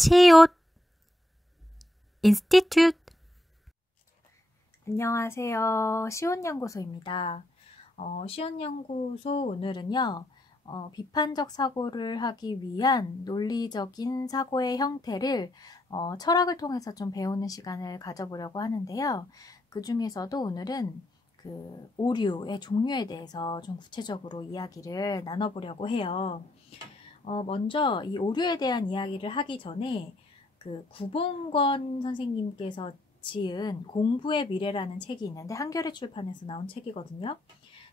시옷 인스티튜트. 안녕하세요. 시옷연구소입니다. 시옷연구소 오늘은요, 비판적 사고를 하기 위한 논리적인 사고의 형태를 철학을 통해서 좀 배우는 시간을 가져보려고 하는데요. 그 중에서도 오늘은 그 오류의 종류에 대해서 좀 구체적으로 이야기를 나눠보려고 해요. 먼저 이 오류에 대한 이야기를 하기 전에 그 구봉권 선생님께서 지은 공부의 미래라는 책이 있는데 한겨레 출판에서 나온 책이거든요.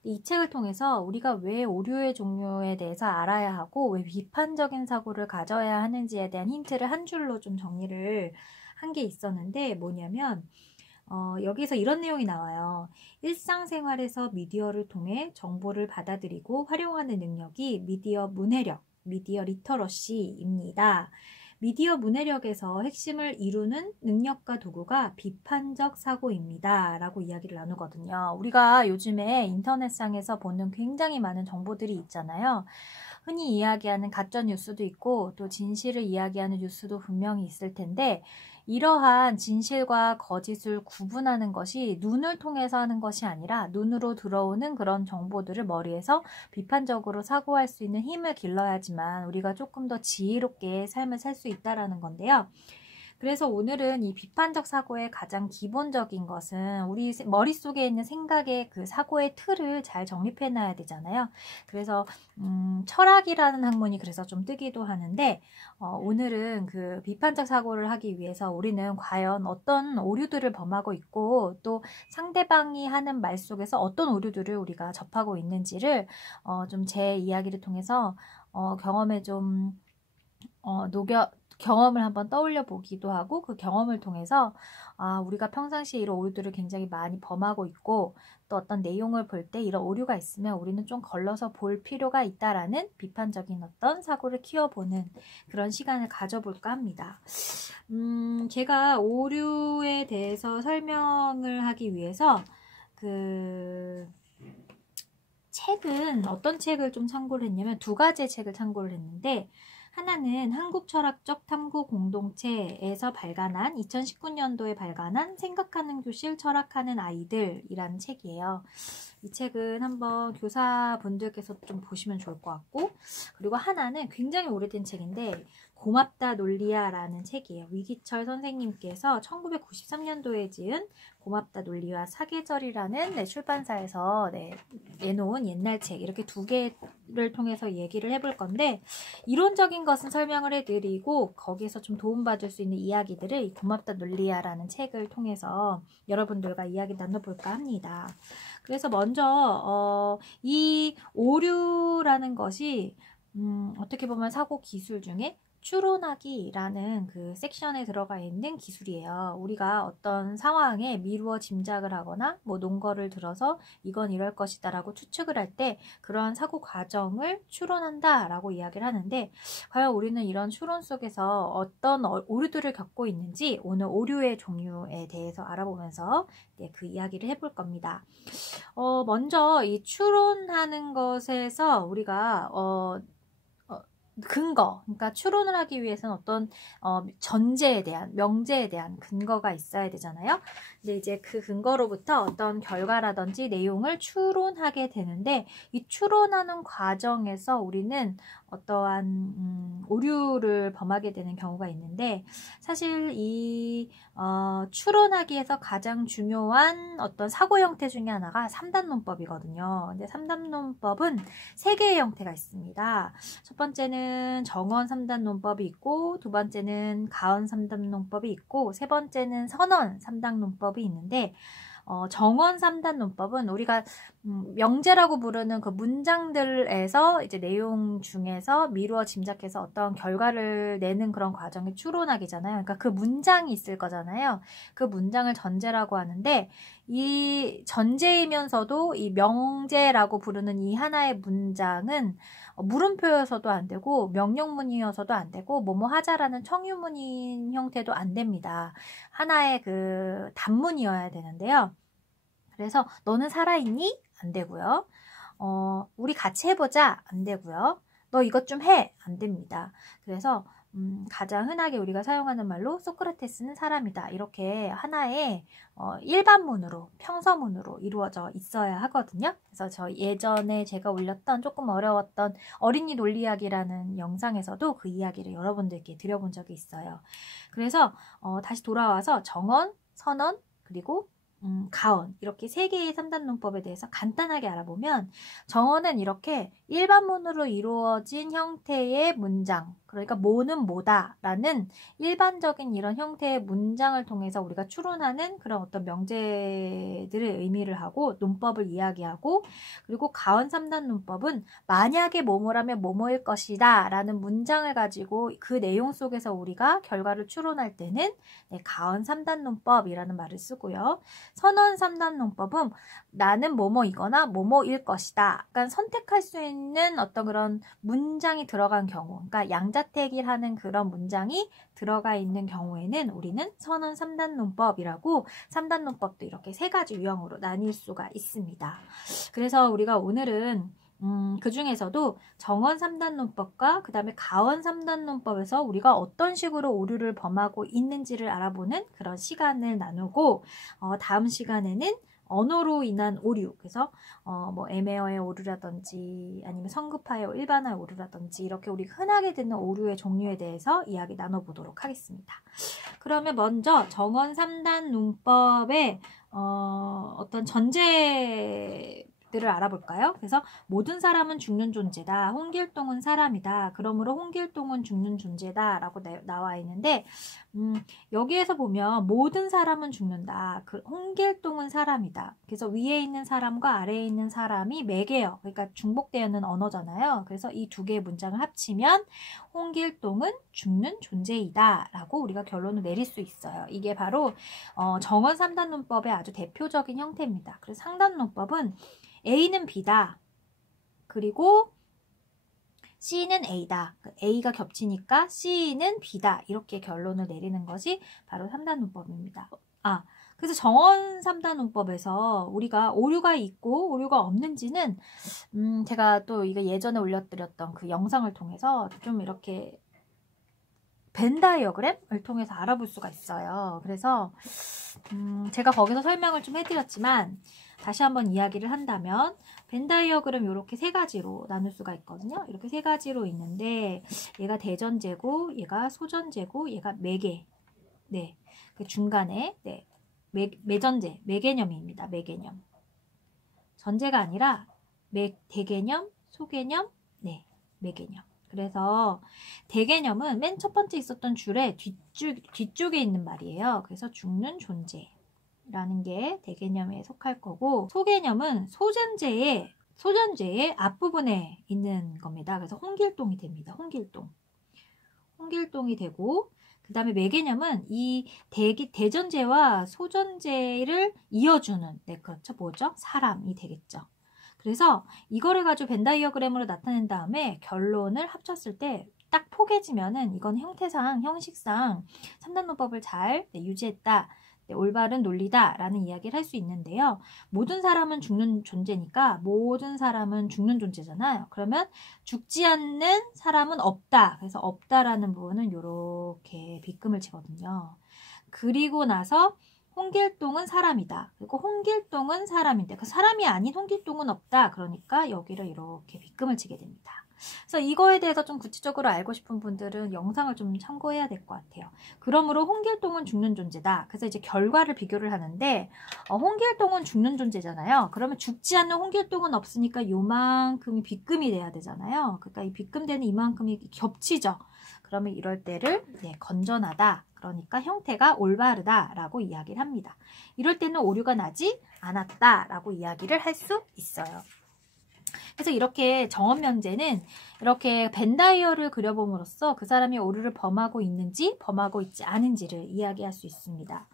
이 책을 통해서 우리가 왜 오류의 종류에 대해서 알아야 하고 왜 비판적인 사고를 가져야 하는지에 대한 힌트를 한 줄로 좀 정리를 한 게 있었는데 뭐냐면 여기서 이런 내용이 나와요. 일상생활에서 미디어를 통해 정보를 받아들이고 활용하는 능력이 미디어 문해력, 미디어 리터러시입니다. 미디어 문해력에서 핵심을 이루는 능력과 도구가 비판적 사고입니다. 라고 이야기를 나누거든요. 우리가 요즘에 인터넷상에서 보는 굉장히 많은 정보들이 있잖아요. 흔히 이야기하는 가짜 뉴스도 있고 또 진실을 이야기하는 뉴스도 분명히 있을 텐데 이러한 진실과 거짓을 구분하는 것이 눈을 통해서 하는 것이 아니라 눈으로 들어오는 그런 정보들을 머리에서 비판적으로 사고할 수 있는 힘을 길러야지만 우리가 조금 더 지혜롭게 삶을 살 수 있다라는 건데요. 그래서 오늘은 이 비판적 사고의 가장 기본적인 것은 우리 머릿속에 있는 생각의 그 사고의 틀을 잘 정립해 놔야 되잖아요. 그래서 철학이라는 학문이 그래서 좀 뜨기도 하는데 오늘은 그 비판적 사고를 하기 위해서 우리는 과연 어떤 오류들을 범하고 있고 또 상대방이 하는 말 속에서 어떤 오류들을 우리가 접하고 있는지를 좀 제 이야기를 통해서 경험에 좀 경험을 한번 떠올려 보기도 하고 그 경험을 통해서 우리가 평상시에 이런 오류들을 굉장히 많이 범하고 있고 또 어떤 내용을 볼 때 이런 오류가 있으면 우리는 좀 걸러서 볼 필요가 있다라는 비판적인 어떤 사고를 키워보는 그런 시간을 가져볼까 합니다. 제가 오류에 대해서 설명을 하기 위해서 책은 어떤 책을 좀 참고를 했냐면 두 가지의 책을 참고를 했는데 하나는 한국철학적 탐구 공동체에서 발간한 2019년도에 발간한 생각하는 교실 철학하는 아이들이라는 책이에요. 이 책은 한번 교사분들께서 좀 보시면 좋을 것 같고 그리고 하나는 굉장히 오래된 책인데 고맙다 논리야 라는 책이에요. 위기철 선생님께서 1993년도에 지은 고맙다 논리와 사계절이라는 출판사에서 내놓은 옛날 책 이렇게 두 개를 통해서 얘기를 해볼 건데 이론적인 것은 설명을 해드리고 거기에서 좀 도움받을 수 있는 이야기들을 이 고맙다 논리야 라는 책을 통해서 여러분들과 이야기 나눠볼까 합니다. 그래서 먼저 이 오류라는 것이 어떻게 보면 사고 기술 중에 추론하기라는 그 섹션에 들어가 있는 기술이에요. 우리가 어떤 상황에 미루어 짐작을 하거나 뭐 논거를 들어서 이건 이럴 것이다 라고 추측을 할 때 그러한 사고 과정을 추론한다 라고 이야기를 하는데 과연 우리는 이런 추론 속에서 어떤 오류들을 겪고 있는지 오늘 오류의 종류에 대해서 알아보면서 그 이야기를 해볼 겁니다. 먼저 이 추론하는 것에서 우리가 근거, 그러니까 추론을 하기 위해서는 어떤 전제에 대한, 명제에 대한 근거가 있어야 되잖아요. 근데 이제 그 근거로부터 어떤 결과라든지 내용을 추론하게 되는데 이 추론하는 과정에서 우리는 어떠한 오류를 범하게 되는 경우가 있는데 사실 이 추론하기에서 가장 중요한 어떤 사고 형태 중에 하나가 3단 논법이거든요. 근데 3단 논법은 3개의 형태가 있습니다. 첫 번째는 정언 3단 논법이 있고 두 번째는 가언 3단 논법이 있고 세 번째는 선언 3단 논법이 있는데 정언 3단 논법은 우리가 명제라고 부르는 그 문장들에서 이제 내용 중에서 미루어 짐작해서 어떤 결과를 내는 그런 과정이 추론하기잖아요. 그러니까 그 문장이 있을 거잖아요. 그 문장을 전제라고 하는데 이 전제이면서도 이 명제라고 부르는 이 하나의 문장은 물음표여서도 안 되고 명령문이어서도 안 되고 뭐뭐 하자라는 청유문인 형태도 안 됩니다. 하나의 그 단문이어야 되는데요. 그래서 너는 살아있니? 안 되고요. 우리 같이 해보자? 안 되고요. 너 이것 좀 해? 안 됩니다. 그래서 가장 흔하게 우리가 사용하는 말로 소크라테스는 사람이다. 이렇게 하나의 일반문으로, 평서문으로 이루어져 있어야 하거든요. 그래서 저 예전에 제가 올렸던 조금 어려웠던 어린이 논리학이라는 영상에서도 그 이야기를 여러분들께 드려본 적이 있어요. 그래서 다시 돌아와서 정언, 선언, 그리고 가언, 이렇게 세 개의 3단 논법에 대해서 간단하게 알아보면, 정언은 이렇게 일반문으로 이루어진 형태의 문장, 그러니까 뭐는 뭐다 라는 일반적인 이런 형태의 문장을 통해서 우리가 추론하는 그런 어떤 명제들의 의미를 하고 논법을 이야기하고, 그리고 가언 3단 논법은 만약에 뭐뭐라면 뭐뭐일 것이다 라는 문장을 가지고 그 내용 속에서 우리가 결과를 추론할 때는 가언 3단 논법이라는 말을 쓰고요. 선언 3단 논법은 나는 뭐뭐이거나 뭐뭐일 것이다. 그러니까 선택할 수 있는 어떤 그런 문장이 들어간 경우, 그러니까 양자택일하는 그런 문장이 들어가 있는 경우에는 우리는 선언 3단 논법이라고, 3단 논법도 이렇게 세 가지 유형으로 나뉠 수가 있습니다. 그래서 우리가 오늘은 그 중에서도 정언 3단 논법과 그 다음에 가언 3단 논법에서 우리가 어떤 식으로 오류를 범하고 있는지를 알아보는 그런 시간을 나누고, 다음 시간에는 언어로 인한 오류, 그래서 뭐 애매어의 오류라든지 아니면 성급화의 일반화의 오류라든지 이렇게 우리가 흔하게 듣는 오류의 종류에 대해서 이야기 나눠보도록 하겠습니다. 그러면 먼저 정언 3단 논법의 어떤 전제 들을 알아볼까요? 그래서 모든 사람은 죽는 존재다. 홍길동은 사람이다. 그러므로 홍길동은 죽는 존재다 라고 나와 있는데, 여기에서 보면 모든 사람은 죽는다. 홍길동은 사람이다. 그래서 위에 있는 사람과 아래에 있는 사람이 매개어, 그러니까 중복되어 있는 언어잖아요. 그래서 이 두 개의 문장을 합치면 홍길동은 죽는 존재이다 라고 우리가 결론을 내릴 수 있어요. 이게 바로 정언 3단 논법의 아주 대표적인 형태입니다. 그래서 상단 논법은 A는 B다. 그리고 C는 A다. A가 겹치니까 C는 B다. 이렇게 결론을 내리는 것이 바로 3단 논법입니다. 그래서 정언 3단 논법에서 우리가 오류가 있고 오류가 없는지는 제가 또 이거 예전에 올려드렸던 그 영상을 통해서 좀 이렇게 벤 다이어그램을 통해서 알아볼 수가 있어요. 그래서 제가 거기서 설명을 좀 해드렸지만 다시 한번 이야기를 한다면, 벤 다이어그램 이렇게 세 가지로 나눌 수가 있거든요. 이렇게 세 가지로 있는데, 얘가 대전제고, 얘가 소전제고, 얘가 매개. 네, 그 중간에 매전제, 매개념입니다. 매개념. 전제가 아니라 대개념, 소개념, 매개념. 그래서 대개념은 맨 첫 번째 있었던 줄의 뒤쪽에 있는 말이에요. 그래서 죽는 존재 라는 게 대개념에 속할 거고, 소개념은 소전제의 앞부분에 있는 겁니다. 그래서 홍길동이 됩니다. 홍길동이 되고, 그 다음에 매개념은 이 대전제와 소전제를 이어주는, 그렇죠. 뭐죠? 사람이 되겠죠. 그래서 이거를 가지고 벤 다이어그램으로 나타낸 다음에 결론을 합쳤을 때 딱 포개지면은 이건 형식상 3단 논법을 잘 유지했다. 올바른 논리다 라는 이야기를 할 수 있는데요. 모든 사람은 죽는 존재니까 모든 사람은 죽는 존재잖아요. 그러면 죽지 않는 사람은 없다. 그래서 없다라는 부분은 이렇게 빗금을 치거든요. 그리고 나서 홍길동은 사람이다. 그리고 홍길동은 사람인데 그 사람이 아닌 홍길동은 없다. 그러니까 여기를 이렇게 빗금을 치게 됩니다. 그래서 이거에 대해서 좀 구체적으로 알고 싶은 분들은 영상을 좀 참고해야 될 것 같아요. 그러므로 홍길동은 죽는 존재다. 그래서 이제 결과를 비교를 하는데, 홍길동은 죽는 존재잖아요. 그러면 죽지 않는 홍길동은 없으니까 요만큼이 빗금이 돼야 되잖아요. 그러니까 이 빗금되는 이만큼이 겹치죠. 그러면 이럴 때를 건전하다. 그러니까 형태가 올바르다라고 이야기를 합니다. 이럴 때는 오류가 나지 않았다라고 이야기를 할 수 있어요. 그래서 이렇게 정언 명제는 이렇게 벤 다이어를 그려봄으로써 그 사람이 오류를 범하고 있는지 범하고 있지 않은지를 이야기할 수 있습니다.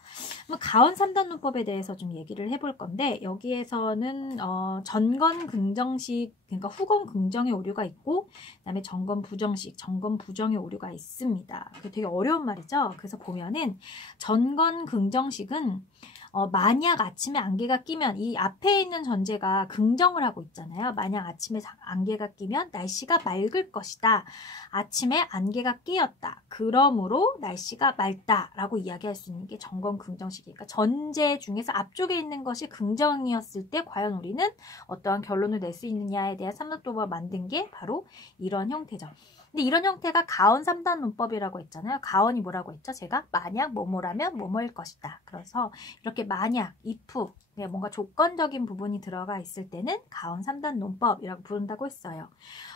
그럼 가언 3단 논법에 대해서 좀 얘기를 해볼 건데, 여기에서는 전건 긍정식, 그러니까 후건 긍정의 오류가 있고, 그 다음에 전건 부정식, 전건 부정의 오류가 있습니다. 그게 되게 어려운 말이죠. 그래서 보면은 전건 긍정식은 만약 아침에 안개가 끼면 이 앞에 있는 전제가 긍정을 하고 있잖아요. 만약 아침에 안개가 끼면 날씨가 맑을 것이다. 아침에 안개가 끼었다. 그러므로 날씨가 맑다 라고 이야기할 수 있는 게 정건 긍정식이니까 전제 중에서 앞쪽에 있는 것이 긍정이었을 때 과연 우리는 어떠한 결론을 낼 수 있느냐에 대한 3단 논법을 만든 게 바로 이런 형태죠. 근데 이런 형태가 가언 3단 논법이라고 했잖아요. 가언이 뭐라고 했죠? 제가 만약 뭐뭐라면 뭐뭐일 것이다. 그래서 이렇게 만약, if, 뭔가 조건적인 부분이 들어가 있을 때는 가언 3단 논법이라고 부른다고 했어요.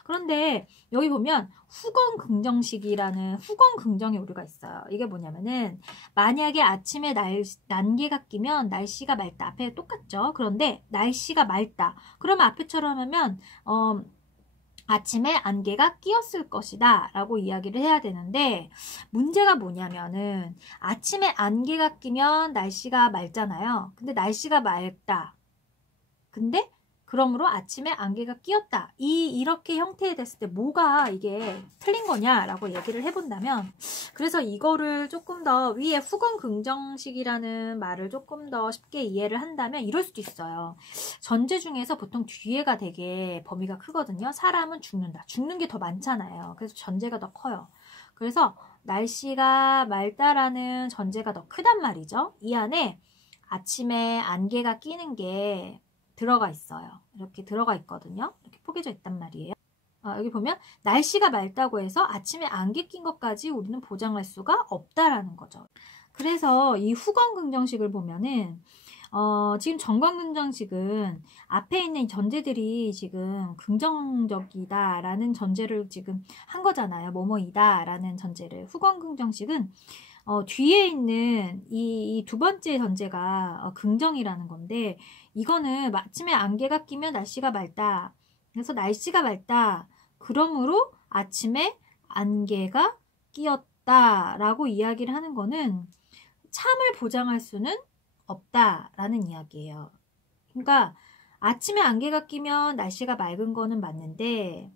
그런데 여기 보면 후건 긍정식이라는 후건 긍정의 오류가 있어요. 이게 뭐냐면은 만약에 아침에 안개가 끼면 날씨가 맑다. 앞에 똑같죠? 그런데 날씨가 맑다. 그러면 앞에처럼 하면 아침에 안개가 끼었을 것이다 라고 이야기를 해야 되는데 문제가 뭐냐면은 아침에 안개가 끼면 날씨가 맑잖아요. 근데 날씨가 맑다. 근데 그러므로 아침에 안개가 끼었다. 이렇게 형태에 됐을 때 뭐가 이게 틀린 거냐라고 얘기를 해본다면 그래서 이거를 조금 더 위에 후건 긍정식이라는 말을 조금 더 쉽게 이해를 한다면 이럴 수도 있어요. 전제 중에서 보통 뒤에가 되게 범위가 크거든요. 사람은 죽는다. 죽는 게 더 많잖아요. 그래서 전제가 더 커요. 그래서 날씨가 맑다라는 전제가 더 크단 말이죠. 이 안에 아침에 안개가 끼는 게 들어가 있어요. 이렇게 들어가 있거든요. 이렇게 포개져 있단 말이에요. 여기 보면 날씨가 맑다고 해서 아침에 안개 낀 것까지 우리는 보장할 수가 없다라는 거죠. 그래서 이 후건 긍정식을 보면은 지금 정건 긍정식은 앞에 있는 전제들이 지금 긍정적이다라는 전제를 지금 한 거잖아요. 뭐뭐이다라는 전제를. 후건 긍정식은 뒤에 있는 이 두 번째 전제가 긍정이라는 건데 이거는 아침에 안개가 끼면 날씨가 맑다. 그래서 날씨가 맑다. 그러므로 아침에 안개가 끼었다 라고 이야기를 하는 거는 참을 보장할 수는 없다라는 이야기예요. 그러니까 아침에 안개가 끼면 날씨가 맑은 거는 맞는데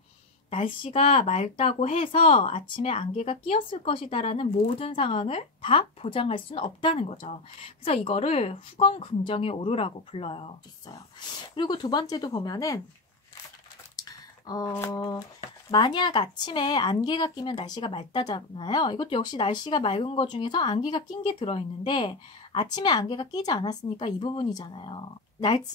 날씨가 맑다고 해서 아침에 안개가 끼었을 것이다 라는 모든 상황을 다 보장할 수는 없다는 거죠. 그래서 이거를 후건 긍정의 오류라고 불러요. 그리고 두 번째도 보면은 만약 아침에 안개가 끼면 날씨가 맑다잖아요. 이것도 역시 날씨가 맑은 것 중에서 안개가 낀 게 들어있는데 아침에 안개가 끼지 않았으니까 이 부분이잖아요.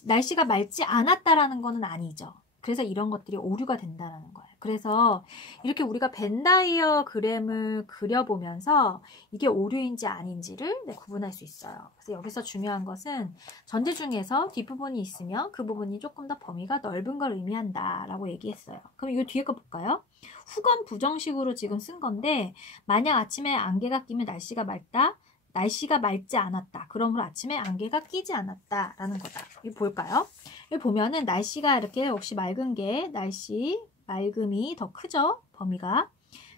날씨가 맑지 않았다라는 거는 아니죠. 그래서 이런 것들이 오류가 된다는 거예요. 그래서 이렇게 우리가 벤다이어그램을 그려보면서 이게 오류인지 아닌지를 구분할 수 있어요. 그래서 여기서 중요한 것은 전제 중에서 뒷부분이 있으면 그 부분이 조금 더 범위가 넓은 걸 의미한다라고 얘기했어요. 그럼 이거 뒤에 거 볼까요? 후건 부정식으로 지금 쓴 건데 만약 아침에 안개가 끼면 날씨가 맑다. 날씨가 맑지 않았다. 그러므로 아침에 안개가 끼지 않았다 라는 거다. 이거 볼까요? 여기 보면은 날씨가 이렇게 역시 맑은 게 날씨 맑음이 더 크죠? 범위가.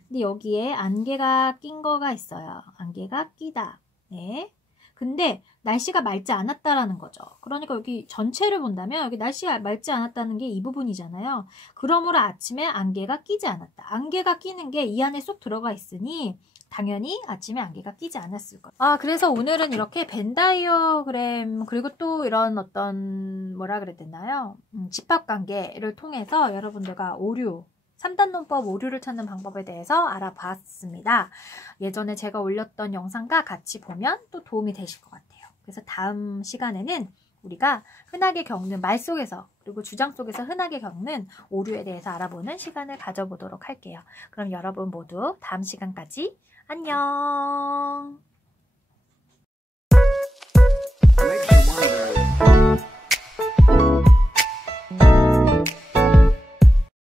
근데 여기에 안개가 낀 거가 있어요. 안개가 끼다. 네. 근데 날씨가 맑지 않았다라는 거죠. 그러니까 여기 전체를 본다면 여기 날씨가 맑지 않았다는 게 이 부분이잖아요. 그러므로 아침에 안개가 끼지 않았다. 안개가 끼는 게 이 안에 쏙 들어가 있으니 당연히 아침에 안개가 끼지 않았을 거예요. 그래서 오늘은 이렇게 벤다이어그램 그리고 또 이런 어떤 뭐라 그래야 되나요? 집합관계를 통해서 여러분들과 오류 3단 논법 오류를 찾는 방법에 대해서 알아봤습니다. 예전에 제가 올렸던 영상과 같이 보면 또 도움이 되실 것 같아요. 그래서 다음 시간에는 우리가 흔하게 겪는 말 속에서 그리고 주장 속에서 흔하게 겪는 오류에 대해서 알아보는 시간을 가져보도록 할게요. 그럼 여러분 모두 다음 시간까지 안녕.